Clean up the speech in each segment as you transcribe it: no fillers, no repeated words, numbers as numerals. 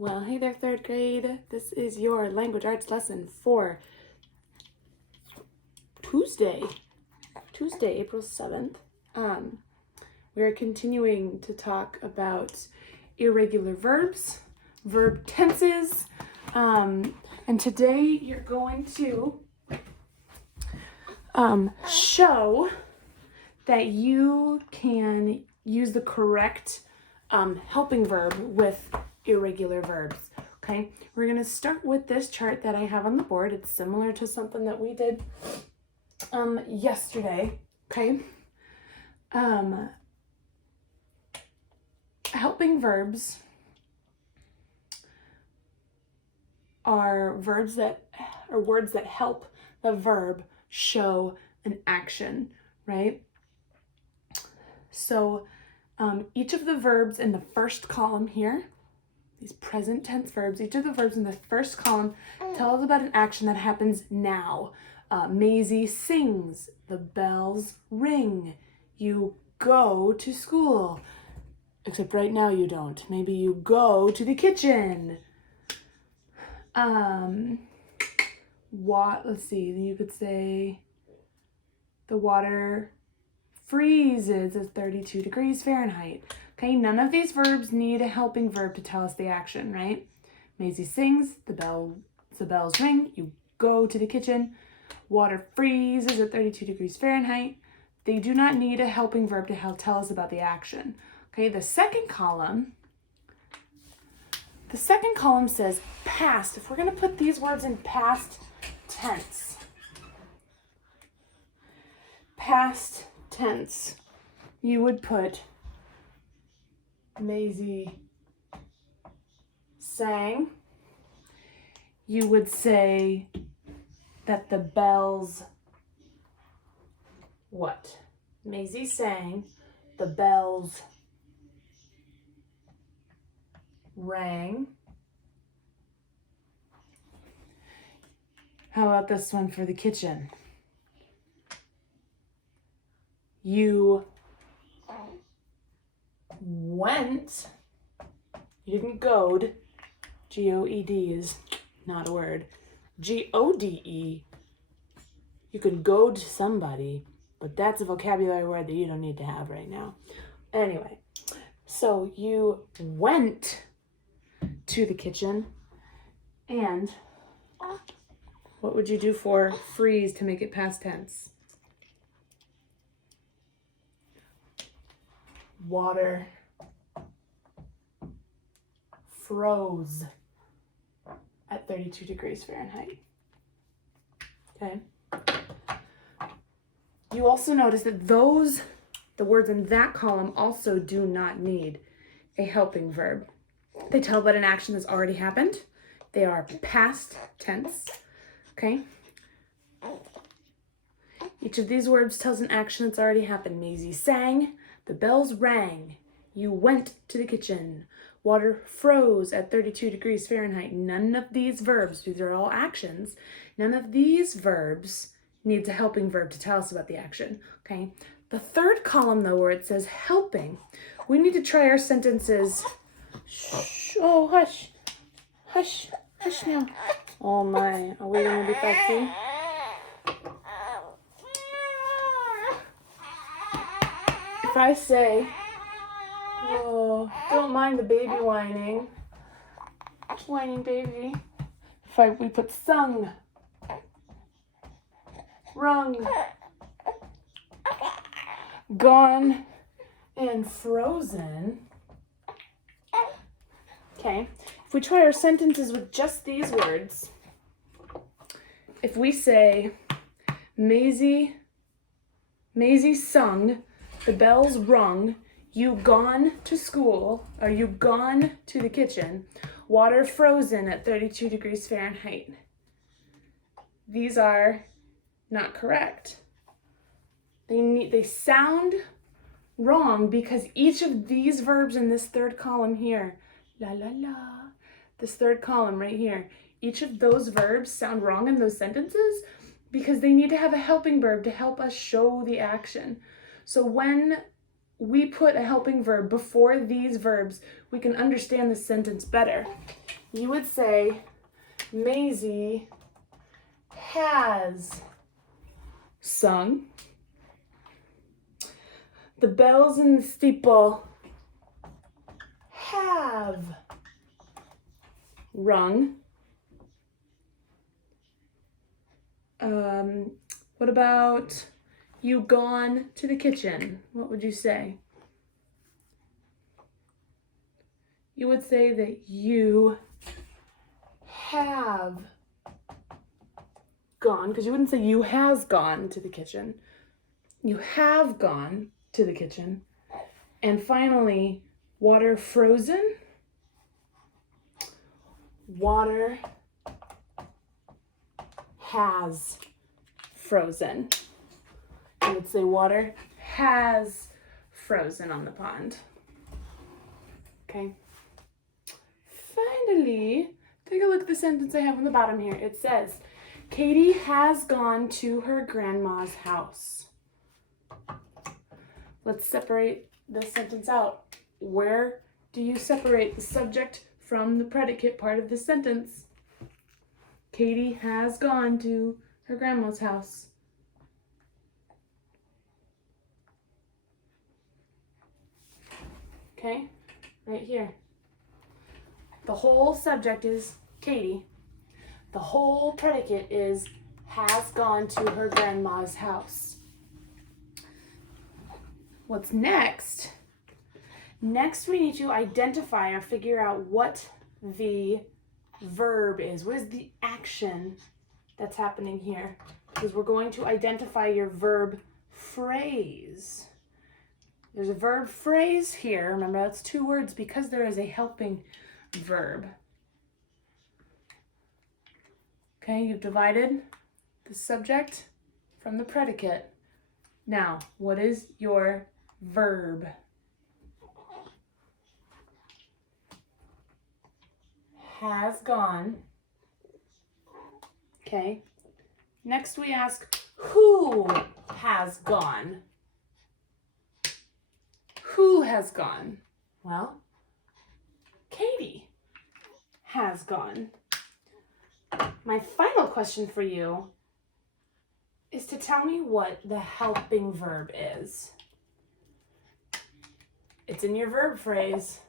Well, hey there, third grade. This is your language arts lesson for Tuesday, April 7th. We're continuing to talk about irregular verbs, verb tenses, and today you're going to show that you can use the correct helping verb with irregular verbs. Okay, we're going to start with this chart that I have on the board. It's similar to something that we did yesterday. Okay, helping verbs are words that help the verb show an action, right? So each of the verbs in the first column here, these present tense verbs, each of the verbs in the first column tell us about an action that happens now. Maisie sings, the bells ring, you go to school. Except right now you don't. Maybe you go to the kitchen. Let's see, you could say the water freezes at 32 degrees Fahrenheit. Okay, none of these verbs need a helping verb to tell us the action, right? Maisie sings, the bells ring, you go to the kitchen, water freezes at 32 degrees Fahrenheit. They do not need a helping verb to tell us about the action. Okay, the second column says past. If we're going to put these words in past tense, you would put Maisie sang. You would say that the bells, what? Maisie sang, the bells rang. How about this one for the kitchen? You went, you didn't goad, G-O-E-D is not a word, G-O-D-E, you can goad somebody, but that's a vocabulary word that you don't need to have right now. Anyway, so you went to the kitchen, and what would you do for freeze to make it past tense? Water froze at 32 degrees Fahrenheit. Okay. You also notice that the words in that column also do not need a helping verb. They tell about an action that's already happened. They are past tense. Okay. Each of these words tells an action that's already happened. Maisie sang, the bells rang, you went to the kitchen, water froze at 32 degrees Fahrenheit. None of these verbs, these are all actions, none of these verbs needs a helping verb to tell us about the action, okay? The third column, though, where it says helping, we need to try our sentences. Shh, oh, hush, hush, hush now. Oh my, are we gonna be fussy? If I say, oh, don't mind the baby whining, whining baby. If we put sung, rung, gone, and frozen. Okay, if we try our sentences with just these words, if we say, Maisie sung, the bells rung, you gone to school, or you gone to the kitchen, water frozen at 32 degrees Fahrenheit. These are not correct. They sound wrong because each of these verbs in this third column here, la la la, this third column right here, each of those verbs sound wrong in those sentences because they need to have a helping verb to help us show the action. So when we put a helping verb before these verbs, we can understand the sentence better. you would say Maisie has sung. The bells in the steeple have rung. What about you gone to the kitchen? What would you say? You would say that you have gone, because you wouldn't say you has gone to the kitchen. You have gone to the kitchen. And finally, water frozen. Water has frozen. You would say water has frozen on the pond. Okay. Finally, take a look at the sentence I have on the bottom here. It says, Katie has gone to her grandma's house. Let's separate this sentence out. Where do you separate the subject from the predicate part of the sentence? Katie has gone to her grandma's house. Okay, right here. The whole subject is Katie. The whole predicate is has gone to her grandma's house. What's next? Next, we need to identify or figure out what the verb is. What is the action that's happening here? Because we're going to identify your verb phrase. There's a verb phrase here. Remember, that's 2 words because there is a helping verb. Okay, you've divided the subject from the predicate. Now, what is your verb? Has gone. Okay. Next we ask, who has gone? Who has gone? Well, Katie has gone. My final question for you is to tell me what the helping verb is. It's in your verb phrase.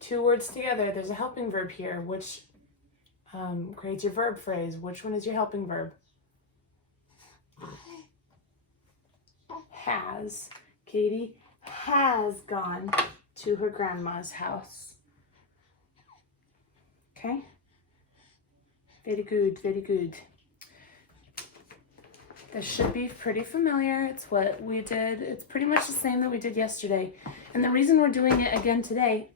2 words together, there's a helping verb here, which creates your verb phrase. Which one is your helping verb? Has. Katie has gone to her grandma's house. Okay? Very good, very good. This should be pretty familiar. It's what we did. It's pretty much the same that we did yesterday. And the reason we're doing it again today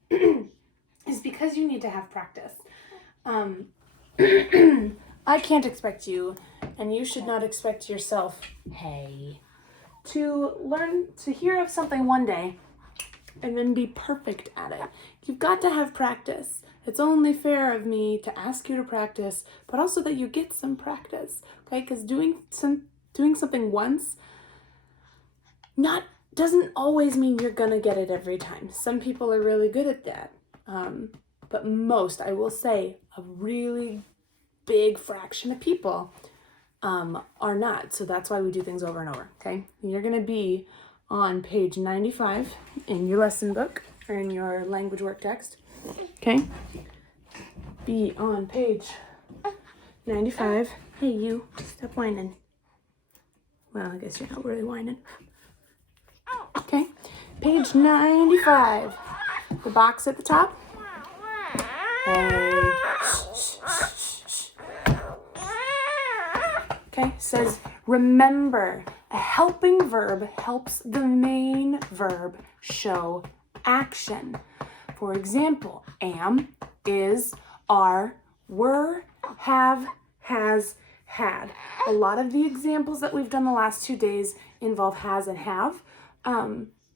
is because you need to have practice. I can't expect you, and you should not expect yourself, hey, to learn to hear of something one day and then be perfect at it. You've got to have practice. It's only fair of me to ask you to practice, but also that you get some practice, okay? Because doing something once doesn't always mean you're gonna get it every time. Some people are really good at that, but most, I will say, a really big fraction of people are not. So that's why we do things over and over, okay? You're gonna be on page 95 in your lesson book or in your language work text, okay? Be on page 95. Hey, you, stop whining. Well, I guess you're not really whining. Okay, page 95. The box at the top. Hey. Okay, says, remember, a helping verb helps the main verb show action. For example, am, is, are, were, have, has, had. A lot of the examples that we've done the last 2 days involve has and have.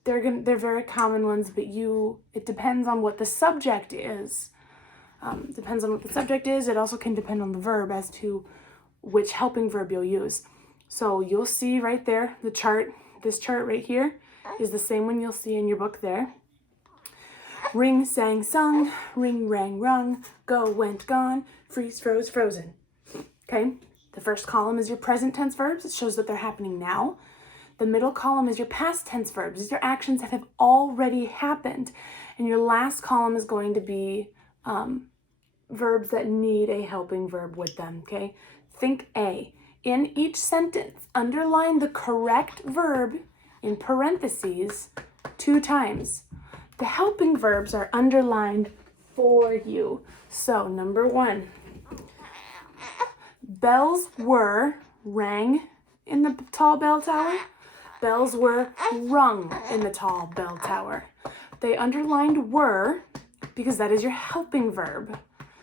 They're very common ones, but it depends on what the subject is. Depends on what the subject is. It also can depend on the verb as to which helping verb you'll use. So you'll see right there, the chart, this chart right here is the same one you'll see in your book there. Ring, sang, sung, ring, rang, rung, go, went, gone, freeze, froze, frozen. Okay, the first column is your present tense verbs. It shows that they're happening now. The middle column is your past tense verbs. These are actions that have already happened. And your last column is going to be verbs that need a helping verb with them, okay? Think A. In each sentence, underline the correct verb in parentheses 2 times. The helping verbs are underlined for you. So, number 1. Bells were rang in the tall bell tower. Bells were rung in the tall bell tower. They underlined were because that is your helping verb.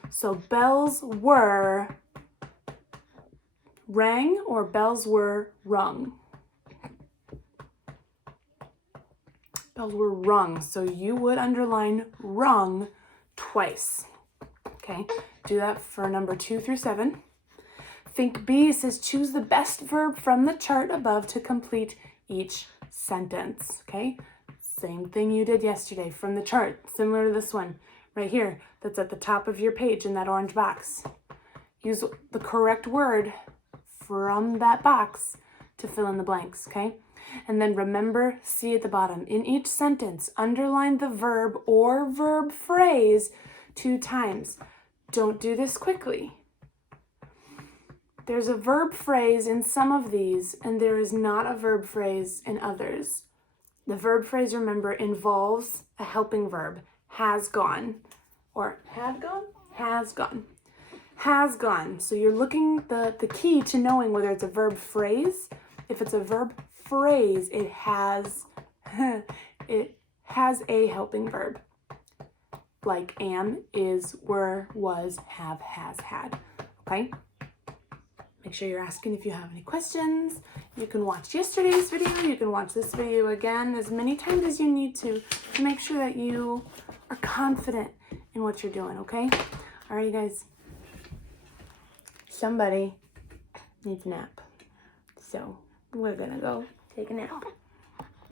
So bells were rang or bells were rung. Bells were rung. So you would underline rung twice. Okay, do that for number 2 through 7. Think B says choose the best verb from the chart above to complete each sentence. Okay, same thing you did yesterday from the chart, similar to this one right here that's at the top of your page in that orange box. Use the correct word from that box to fill in the blanks, okay? And then remember C at the bottom. In each sentence, underline the verb or verb phrase 2 times. Don't do this quickly. There's a verb phrase in some of these, and there is not a verb phrase in others. The verb phrase, remember, involves a helping verb, has gone, or had gone? Has gone. Has gone. So you're looking, the key to knowing whether it's a verb phrase. If it's a verb phrase, it has a helping verb, like am, is, were, was, have, has, had. Okay? Make sure you're asking if you have any questions. You can watch yesterday's video. You can watch this video again as many times as you need to make sure that you are confident in what you're doing, okay? All right, you guys. Somebody needs a nap. So we're gonna go take a nap.